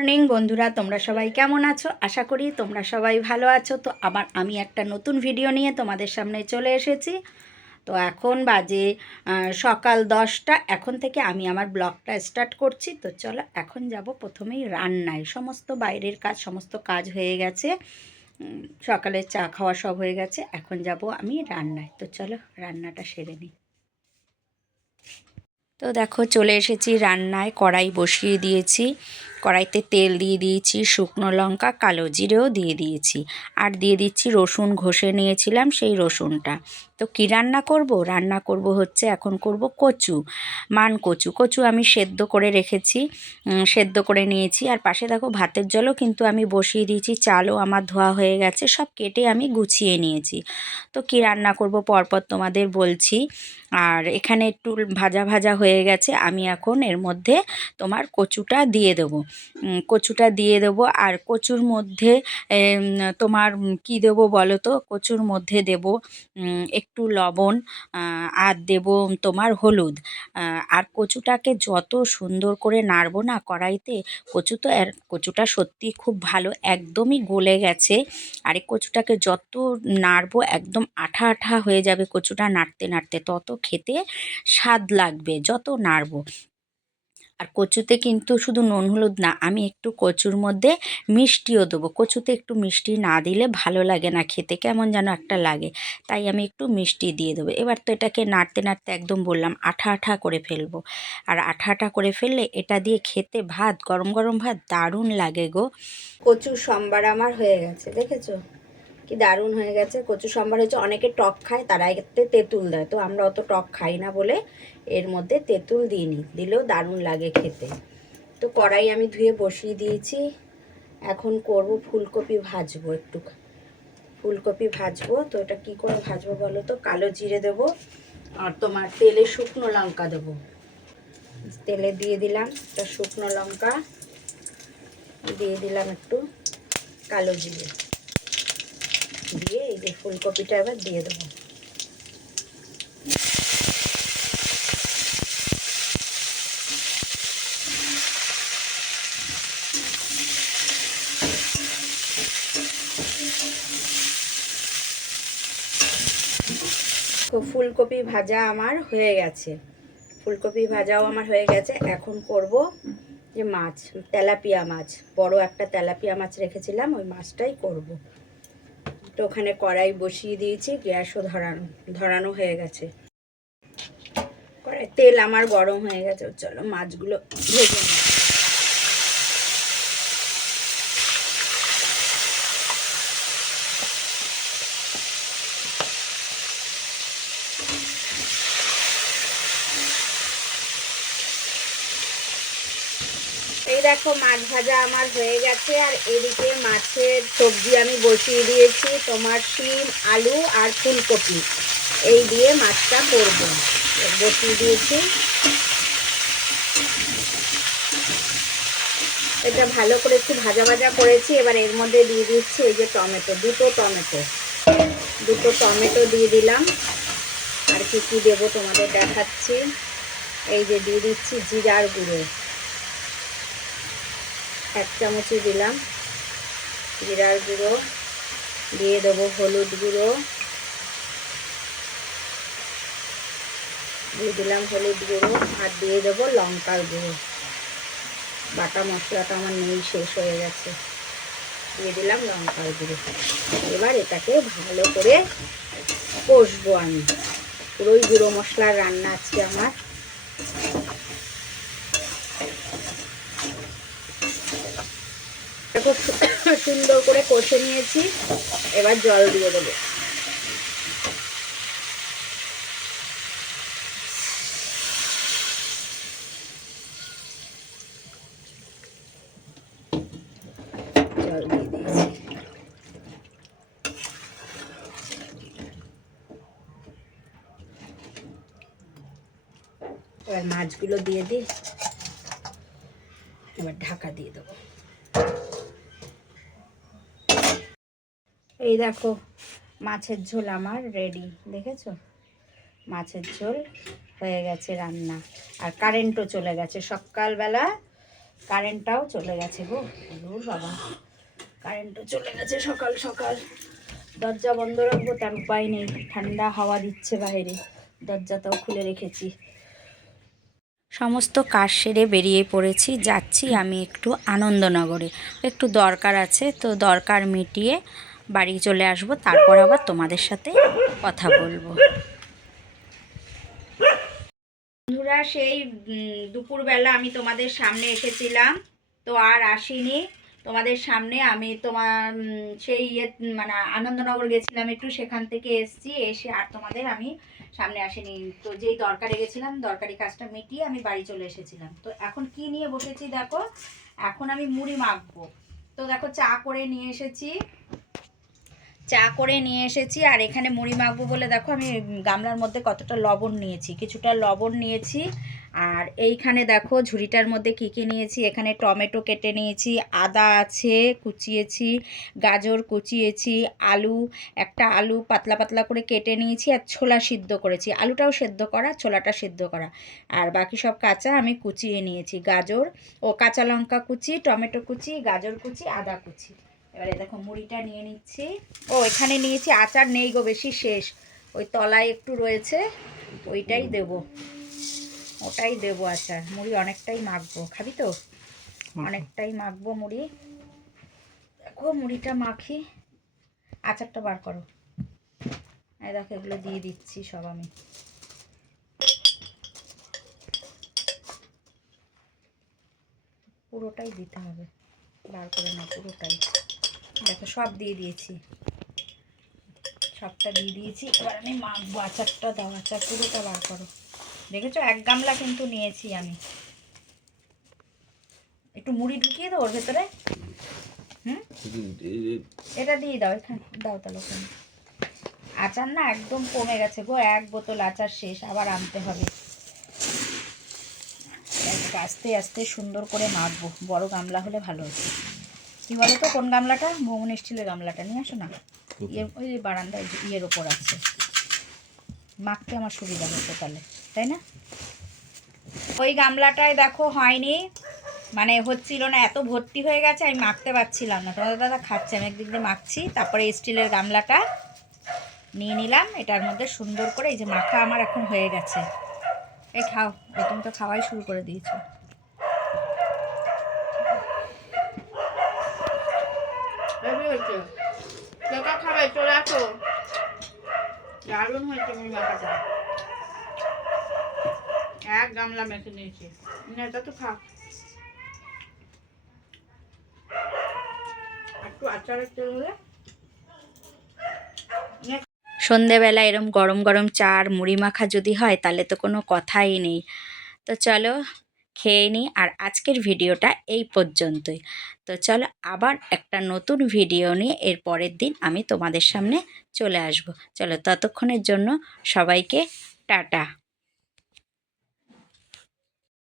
Morning বন্ধুরা তোমরা সবাই কেমন আছো? আশা করি তোমরা সবাই ভালো আছো। তো আবার আমি একটা নতুন ভিডিও নিয়ে তোমাদের সামনে চলে এসেছি। তো এখন বাজে সকাল দশটা। এখন থেকে আমি আমার ব্লগটা স্টার্ট করছি। তো চলো এখন যাব প্রথমেই রান্নায়। সমস্ত বাইরের কাজ সমস্ত কাজ হয়ে গেছে। উম, সকালে চা খাওয়া সব হয়ে গেছে। এখন যাব আমি রান্নায়। তো চলো রান্নাটা সেরে নিই। তো দেখো চলে এসেছি রান্নায়। কড়াই বসিয়ে দিয়েছি। কড়াইতে তেল দিয়ে দিয়েছি, শুকনো লঙ্কা, কালো জিরেও দিয়ে দিয়েছি। আর দিয়ে দিচ্ছি রসুন, ঘষে নিয়েছিলাম সেই রসুনটা। তো কী রান্না করব? রান্না করব হচ্ছে এখন করব কচু, মান কচু। কচু আমি সেদ্ধ করে রেখেছি সেদ্ধ করে নিয়েছি। আর পাশে দেখো ভাতের জলও কিন্তু আমি বসিয়ে দিয়েছি, চালও আমার ধোয়া হয়ে গেছে, সব কেটে আমি গুছিয়ে নিয়েছি। তো কী রান্না করব পরপর তোমাদের বলছি। আর এখানে একটু ভাজা ভাজা হয়ে গেছে, আমি এখন এর মধ্যে তোমার কচুটা দিয়ে দেবো। কচুটা দিয়ে দেবো। আর কচুর মধ্যে তোমার কি দেবো বলো তো? কচুর মধ্যে দেব একটু লবণ আর দেব তোমার হলুদ। আর কচুটাকে যত সুন্দর করে নাড়বো না কড়াইতে, কচু তো কচুটা সত্যি খুব ভালো, একদমই গলে গেছে। আর এই কচুটাকে যত নাড়বো, একদম আঠা আঠা হয়ে যাবে কচুটা নাড়তে নাড়তে। তত খেতে স্বাদ লাগবে, যত নাড়বো। আর কচুতে কিন্তু শুধু নুন, হলুদ না, আমি একটু কচুর মধ্যে মিষ্টিও দেবো। কচুতে একটু মিষ্টি না দিলে ভালো লাগে না খেতে, কেমন যেন একটা লাগে। তাই আমি একটু মিষ্টি দিয়ে দেবো। এবার তো এটাকে নাড়তে নাড়তে একদম বললাম আঠা আঠা করে ফেলব। আর আঠা আঠা করে ফেললে এটা দিয়ে খেতে ভাত, গরম গরম ভাত দারুণ লাগে গো। কচু সম্বার আমার হয়ে গেছে, দেখেছ? কি দারুণ হয়ে গেছে। কচু সম্বার হচ্ছে অনেকে টক খায়, তারা এতে তেঁতুল দেয়। তো আমরা অত টক খাই না বলে এর মধ্যে তেঁতুল দিইনি, দিলেও দারুণ লাগে খেতে। তো কড়াই আমি ধুয়ে বসিয়ে দিয়েছি। এখন করব ফুলকপি ভাজবো একটু। ফুলকপি ভাজবো, তো এটা কি করে ভাজবো বলো তো? কালো জিরে দেবো আর তোমার তেলে শুকনো লঙ্কা দেবো। তেলে দিয়ে দিলাম শুকনো লঙ্কা। দিয়ে দিলাম একটু কালো জিরে। দিয়ে এই যে ফুলকপিটা এবার দিয়ে দেবো। তো ফুলকপি ভাজা আমার হয়ে গেছে। ফুলকপি ভাজাও আমার হয়ে গেছে। এখন করব যে মাছ, তেলাপিয়া মাছ। বড় একটা তেলাপিয়া মাছ রেখেছিলাম, ওই মাছটাই করব। তো ওখানে কড়াই বসিয়ে দিয়েছি, গ্যাসও ধরানো ধরানো হয়ে গেছে। কড়াই, তেল আমার গরম হয়ে গেছে, চলো মাছগুলো ভেজে নিই। এই দেখো মাছ ভাজা আমার হয়ে গেছে, আর এদিকে মাছের সবজি আমি বসিয়ে দিয়েছি, তোমার শিম, আলু আর ফুলকপি। এই দিয়ে মাছটা করব। বসিয়ে দিয়েছি। এটা ভালো করে একটু ভাজা ভাজা করেছি, এবার এর মধ্যে দিয়ে দিচ্ছি এই যে টমেটো, দুটো টমেটো। দুটো টমেটো দিয়ে দিলাম। আর কি কি দেবো তোমাদের দেখাচ্ছি। এই যে দিয়ে দিচ্ছি জিরার গুঁড়ো। এক চামচই দিলাম। জিরার গুঁড়ো দিয়ে দেবো হলুদ গুঁড়ো। দিয়ে দিলাম হলুদ গুঁড়ো আর দিয়ে দেবো লঙ্কার গুঁড়ো। বাটা মশলাটা আমার নেই, শেষ হয়ে গেছে। দিয়ে দিলাম লঙ্কার গুঁড়ো। এবার এটাকে ভালো করে কষবো আমি। পুরোই গুঁড়ো মশলার রান্না আজকে আমার। খুব সুন্দর করে কষে নিয়েছি। এবার জল দিয়ে দেবো। এবার মাছগুলো দিয়ে দিই এবার ঢাকা দিয়ে দেবো। এই দেখো, মাছের ঝোল আমার রেডি দেখেছ? মাছের ঝোল হয়ে গেছে রান্না। আর কারেন্টও চলে গেছে। সকালবেলা কারেন্টটাও চলে গেছে গো। দূর বাবা কারেন্টও চলে গেছে সকাল সকাল। দরজা বন্ধ রাখব, তার উপায় নেই। ঠান্ডা হাওয়া দিচ্ছে বাইরে। দরজাটাও খুলে রেখেছি। সমস্ত কাজ সেরে বেরিয়ে পড়েছি। যাচ্ছি আমি একটু আনন্দনগরে। একটু দরকার আছে, তো দরকার মিটিয়ে বাড়ি চলে আসব, তারপর আবার তোমাদের সাথে কথা বলব। বন্ধুরা, সেই দুপুরবেলা আমি তোমাদের সামনে এসেছিলাম, তো আর আসিনি। তোমাদের সামনে আমি তোমার সেই ইয়ে মানে আনন্দনগর গেছিলাম, একটু সেখান থেকে এসেছি, এসে আর তোমাদের আমি সামনে আসিনি। তো যেই দরকারে গেছিলাম, দরকারি কাজটা মিটিয়ে আমি বাড়ি চলে এসেছিলাম। তো এখন কি নিয়ে বসেছি দেখো, এখন আমি মুড়ি মাখবো। তো দেখো, চা করে নিয়ে এসেছি। চা করে নিয়ে এসেছি। আর এখানে মুড়ি মাখবো বলে দেখো আমি গামলার মধ্যে কতটা লবণ নিয়েছি, কিছুটা লবণ নিয়েছি। আর এইখানে দেখো ঝুড়িটার মধ্যে কী কী নিয়েছি, এখানে টমেটো কেটে নিয়েছি, আদা আছে কুচিয়েছি, গাজর কুচিয়েছি, আলু, একটা আলু পাতলা পাতলা করে কেটে নিয়েছি আর ছোলা সিদ্ধ করেছি। আলুটাও সেদ্ধ করা, ছোলাটা সেদ্ধ করা। আর বাকি সব কাঁচা আমি কুচিয়ে নিয়েছি। গাজর ও কাঁচা লঙ্কা কুচি, টমেটো কুচি, গাজর কুচি, আদা কুচি। এবারে দেখো মুড়িটা নিয়ে নিচ্ছি। ও এখানে নিয়েছি আচার নেই গো বেশি শেষ। ওই তলায় একটু রয়েছে ওইটাই দেবো। ওটাই দেবো আচার। মুড়ি অনেকটাই মাখবো। খাবি তো? অনেকটাই মাখবো মুড়ি। দেখো মুড়িটা মাখি। আচারটা বার করো। এই দেখো এগুলো দিয়ে দিচ্ছি সব আমি। পুরোটাই দিতে হবে। বার করে না পুরোটাই। দেখো, সব দিয়ে দিয়েছি। সবটা দিয়ে দিয়েছি। এবার আমি মাখবো, আচারটা দাও, আচার পুরোটা বার করো। দেখেছ? এক গামলা কিন্তু নিয়েছি আমি। একটু মুড়ি ঢুকিয়ে দাও ওর ভেতরে। হুম? এটা দিয়ে দাও, এখানে, দাও তাহলে ওখানে। আচার না একদম কমে গেছে গো, এক বোতল আচার শেষ, আবার আনতে হবে। আস্তে আস্তে সুন্দর করে মাখবো। বড় গামলা হলে ভালো হতো। কি বলো তো কোন গামলাটা? ভৌমন স্টিলের গামলাটা। নিয়ে আসো না। ইয়ে ওই যে বারান্দায় ইয়ের ওপর আছে। মাখতে আমার সুবিধা হতো তাহলে তাই না? ওই গামলাটায় দেখো হয়নি। মানে হচ্ছিল না এত ভর্তি হয়ে গেছে আমি মাখতে পারছিলাম না। তোমাদের দাদা খাচ্ছে আমি একদিক দিয়ে মাখছি। তারপরে স্টিলের গামলাটা নিয়ে নিলাম। এটার মধ্যে সুন্দর করে এই যে মাখা আমার এখন হয়ে গেছে। এই খাও তুমি তো খাওয়াই শুরু করে দিয়েছ। এক গামলা মেখে নিয়েছি। তো খা একটু হলে। সন্ধেবেলা এরম গরম গরম চা আর মুড়ি মাখা যদি হয়, তাহলে তো কোনো কথাই নেই। তো চলো খেয়ে নিই। আর আজকের ভিডিওটা এই পর্যন্তই। তো চলো আবার একটা নতুন ভিডিও নিয়ে এর পরের দিন আমি তোমাদের সামনে চলে আসব। চলো ততক্ষণের জন্য সবাইকে টাটা।